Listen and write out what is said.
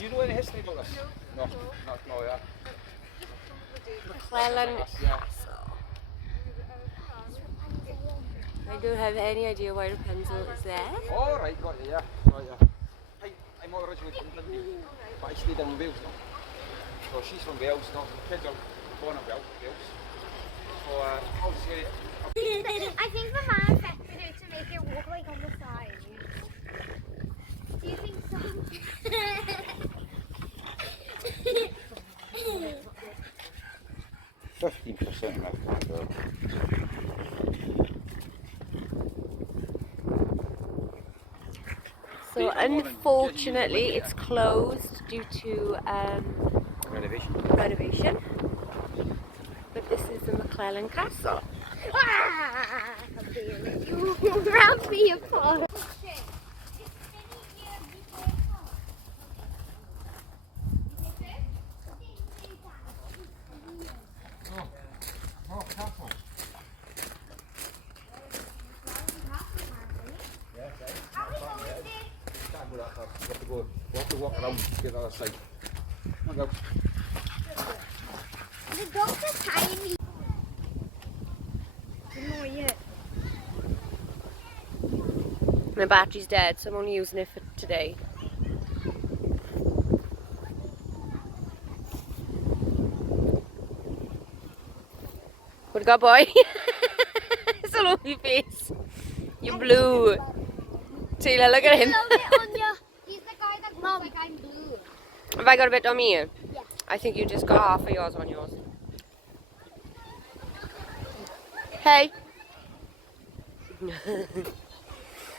Do you know any history about this? No. No, yeah. MacLellan Castle. I don't have any idea why Rapunzel is there. Oh, right, got you, yeah. Got you. I'm originally from Dundee, but I stayed in Wales now. So she's from Wales now. The kids are born in Wales. So obviously... I think the man affected it to make it walk like on the side. Do you think so? 15% left hand girl. So unfortunately it's closed due to renovation. But this is the MacLellan Castle. Ah! You wrap me apart. We'll have to walk around to get the other side. Come on, go. The dogs are tiny. No, yet. My battery's dead, so I'm only using it for today. Good God, boy. It's all over your face. You're blue. Taylor, look at him. He's the guy that looks like I'm blue. Have I got a bit on me? Yeah. I think you just got half of yours on yours. Hey.